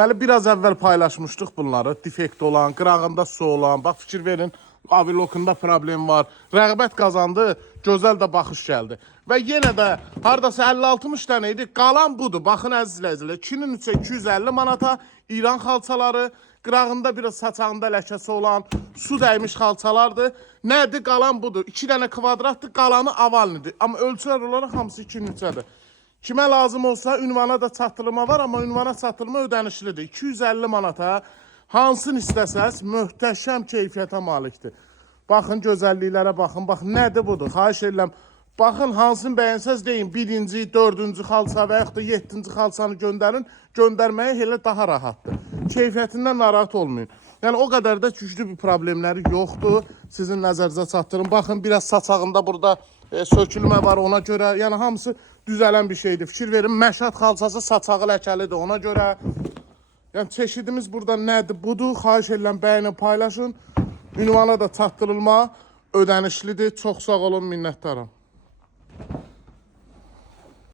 Bəli, biraz əvvəl paylaşmışdıq bunları. Defekt olan, qırağında su olan. Bax, fikir verin, avilokunda problem var. Rəğbət qazandı, gözəl də baxış gəldi. Və yenə də haradasa 50-60 dənə idi. Qalan budur. Baxın əziz izləyicilər, 2-nin 3-ə 250 manata İran xalçaları, qırağında biraz saçağında ləkəsi olan, su dəymiş xalçalardır. Nədir? Qalan budur. 2 dənə kvadratdır, qalanı avalnidir. Amma ölçülər olaraq hamısı 2-nin 3-ədir. Kimə lazım olsa ünvana da çatdırılma var, amma ünvana çatdırılma ödənişlidir. 250 manata hansını istəsəz möhtəşəm keyfiyyətə malikdir. Baxın, gözəlliklərə baxın. Bax, nədir budur? Xahiş edirəm. Baxın, hansını bəyənsəz deyin. 1-ci, 4-cü xalça və yaxud da 7-ci xalçanı göndərin. Göndərməyə elə daha rahatdır. Keyfiyyətindən narahat olmayın. Yəni, o qədər də güclü bir problemləri yoxdur. Sizin nəzərinizə çatdırın. Baxın, biraz saçağında burada sökülmə var ona görə. Yəni, hamısı düzələn bir şeydir. Fikir verin, məşad xalçası saçağı ləkəlidir ona görə. Yəni, çeşidimiz burada nədir? Budur. Xahiş edirəm, bəyənin, paylaşın. Ünvana da çatdırılma ödənişlidir. Çox sağ olun, minnətdaram.